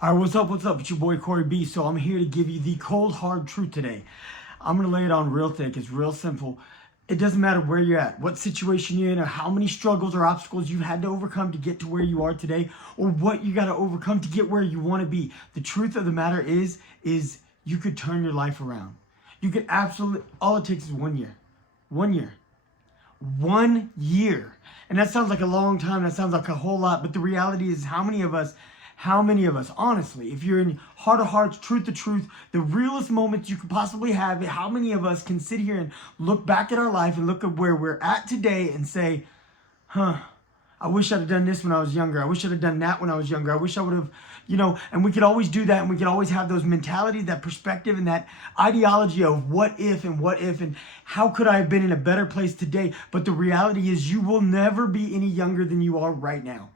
All right, what's up? What's up? It's your boy Corey B. So I'm here to give you the cold, hard truth today. I'm going to lay it on real thick. It's real simple. It doesn't matter where you're at, what situation you're in, or how many struggles or obstacles you've had to overcome to get to where you are today, or what you got to overcome to get where you want to be. The truth of the matter is you could turn your life around. You could absolutely, all it takes is 1 year. 1 year. 1 year. And that sounds like a long time. That sounds like a whole lot. But the reality is how many of us, honestly, if you're in heart of hearts, truth to truth, the realest moments you could possibly have, how many of us can sit here and look back at our life and look at where we're at today and say, I wish I'd have done this when I was younger. I wish I'd have done that when I was younger. I wish I would have, and we could always do that. And we could always have those mentality, that perspective, and that ideology of what if and how could I have been in a better place today? But the reality is you will never be any younger than you are right now.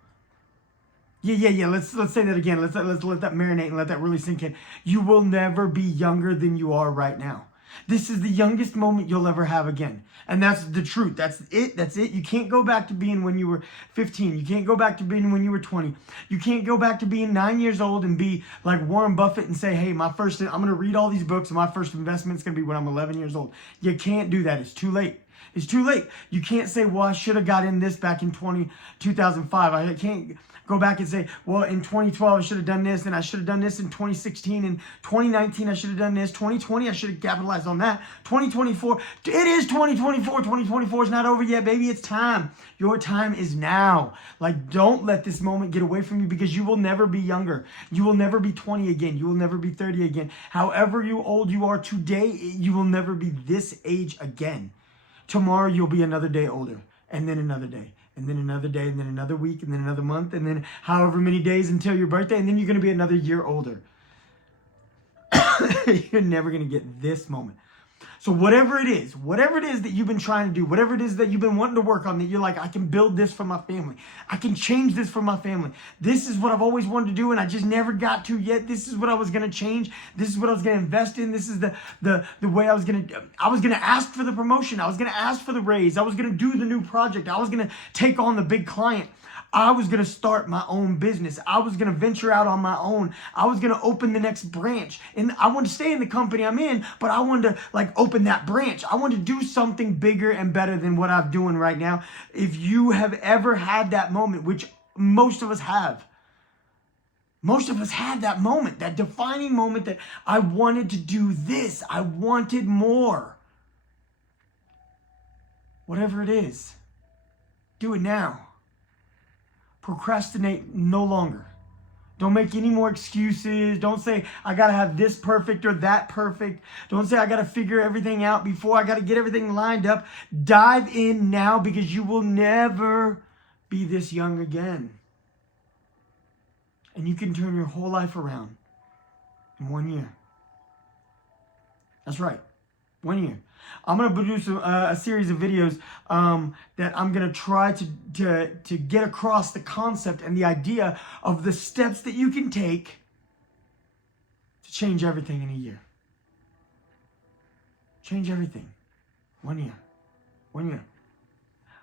Yeah. Let's say that again. Let's let that marinate and let that really sink in. You will never be younger than you are right now. This is the youngest moment you'll ever have again. And that's the truth. That's it. You can't go back to being when you were 15. You can't go back to being when you were 20. You can't go back to being 9 years old and be like Warren Buffett and say, hey, I'm going to read all these books and my first investment's going to be when I'm 11 years old. You can't do that. It's too late. It's too late. You can't say, well, I should have got in this back in 2005. I can't go back and say, well, in 2012, I should have done this, and I should have done this in 2016. In 2019, I should have done this. 2020, I should have capitalized on that. 2024, it is 2024. 2024 is not over yet, baby. It's time. Your time is now. Like, don't let this moment get away from you because you will never be younger. You will never be 20 again. You will never be 30 again. However old you are today, you will never be this age again. Tomorrow, you'll be another day older, and then another day. And then another day, and then another week, and then another month, and then however many days until your birthday, and then you're going to be another year older. You're never going to get this moment. So whatever it is that you've been trying to do, whatever it is that you've been wanting to work on, that you're like, I can build this for my family. I can change this for my family. This is what I've always wanted to do, and I just never got to yet. This is what I was going to change. This is what I was going to invest in. This is the way I was going to ask for the promotion. I was going to ask for the raise. I was going to do the new project. I was going to take on the big client. I was going to start my own business. I was going to venture out on my own. I was going to open the next branch. And I wanted to stay in the company I'm in, but I wanted to open that branch. I wanted to do something bigger and better than what I'm doing right now. If you have ever had that moment, which most of us have, most of us had that moment, that defining moment that I wanted to do this. I wanted more. Whatever it is, do it now. Procrastinate no longer. Don't make any more excuses. Don't say, I got to have this perfect or that perfect. Don't say, I got to figure everything out before. I got to get everything lined up. Dive in now because you will never be this young again. And you can turn your whole life around in 1 year. That's right. 1 year. I'm going to produce a series of videos that I'm going to try to get across the concept and the idea of the steps that you can take to change everything in a year. Change everything. 1 year. 1 year.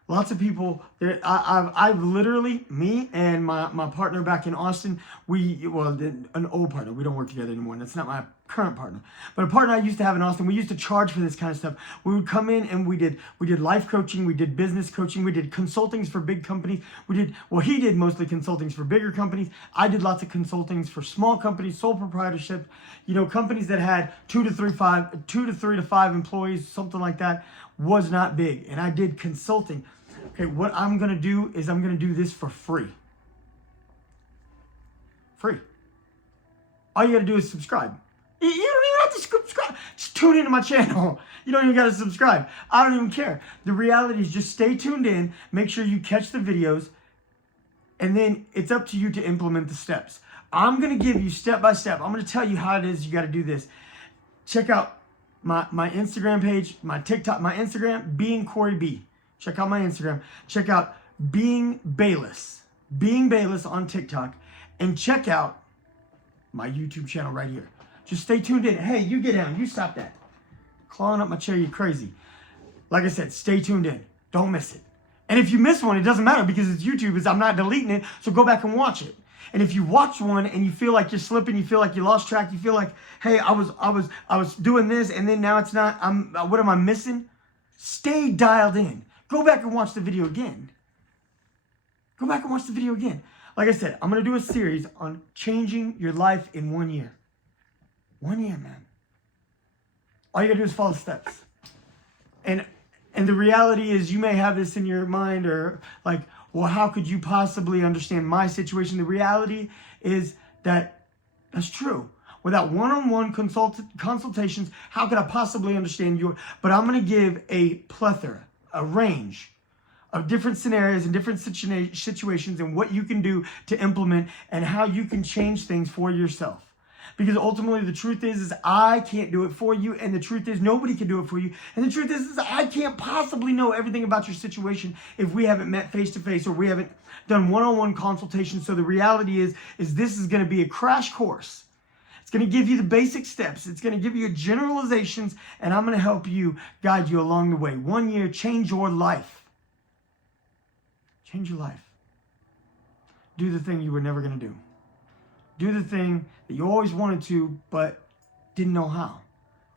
Lots of people, I've literally, me and my partner back in Austin, an old partner, we don't work together anymore, and that's not my current partner, but a partner I used to have in Austin, we used to charge for this kind of stuff. We would come in and we did life coaching, we did business coaching, we did consultings for big companies. He did mostly consultings for bigger companies. I did lots of consultings for small companies, sole proprietorship, companies that had 2 to 3 to 5 employees, something like that, was not big. And I did consulting. Okay, what I'm going to do is I'm going to do this for free. Free. All you got to do is subscribe. You don't even have to subscribe. Just tune into my channel. You don't even got to subscribe. I don't even care. The reality is just stay tuned in. Make sure you catch the videos. And then it's up to you to implement the steps. I'm going to give you step by step. I'm going to tell you how it is you got to do this. Check out my Instagram page, my TikTok, my Instagram, Being Corey B. Check out my Instagram. Check out Being Bayless. Being Bayless on TikTok. And check out my YouTube channel right here. Just stay tuned in. Hey, you get down. You stop that. Clawing up my chair, you crazy. Like I said, stay tuned in. Don't miss it. And if you miss one, it doesn't matter because it's YouTube. I'm not deleting it, so go back and watch it. And if you watch one and you feel like you're slipping, you feel like you lost track, you feel like, hey, I was doing this and then now it's not, what am I missing? Stay dialed in. Go back and watch the video again. Go back and watch the video again. Like I said, I'm going to do a series on changing your life in 1 year. 1 year, man. All you got to do is follow steps. And the reality is you may have this in your mind or like, well, how could you possibly understand my situation? The reality is that that's true. Without one-on-one consultations, how could I possibly understand your... But I'm going to give a plethora, a range of different scenarios and different situations and what you can do to implement and how you can change things for yourself. Because ultimately the truth is I can't do it for you, and the truth is nobody can do it for you. And the truth is I can't possibly know everything about your situation if we haven't met face to face or we haven't done one-on-one consultations. So the reality is this is going to be a crash course. It's going to give you the basic steps. It's going to give you generalizations, and I'm going to help you, guide you along the way. 1 year, change your life. Change your life. Do the thing you were never going to do. Do the thing that you always wanted to, but didn't know how.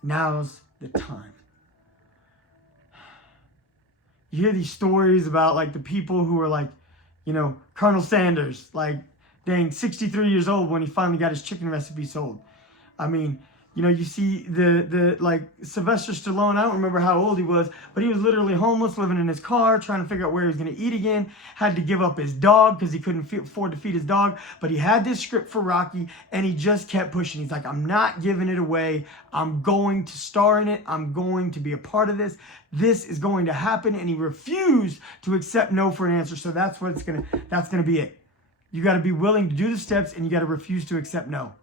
Now's the time. You hear these stories about like the people who are like, you know, Colonel Sanders, like, dang, 63 years old when he finally got his chicken recipe sold. I mean, you know, you see the like Sylvester Stallone, I don't remember how old he was, but he was literally homeless, living in his car, trying to figure out where he was going to eat again, had to give up his dog because he couldn't afford to feed his dog, but he had this script for Rocky, and he just kept pushing. He's like, I'm not giving it away. I'm going to star in it. I'm going to be a part of this. This is going to happen, and he refused to accept no for an answer, so that's going to be it. You got to be willing to do the steps, and you got to refuse to accept no.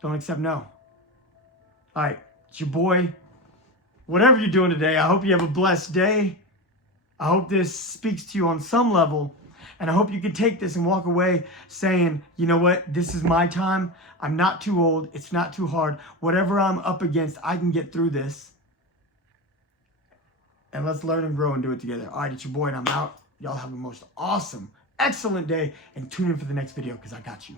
Don't accept no. All right, it's your boy. Whatever you're doing today, I hope you have a blessed day. I hope this speaks to you on some level. And I hope you can take this and walk away saying, you know what? This is my time. I'm not too old. It's not too hard. Whatever I'm up against, I can get through this. And let's learn and grow and do it together. All right, it's your boy, and I'm out. Y'all have the most awesome, excellent day. And tune in for the next video because I got you.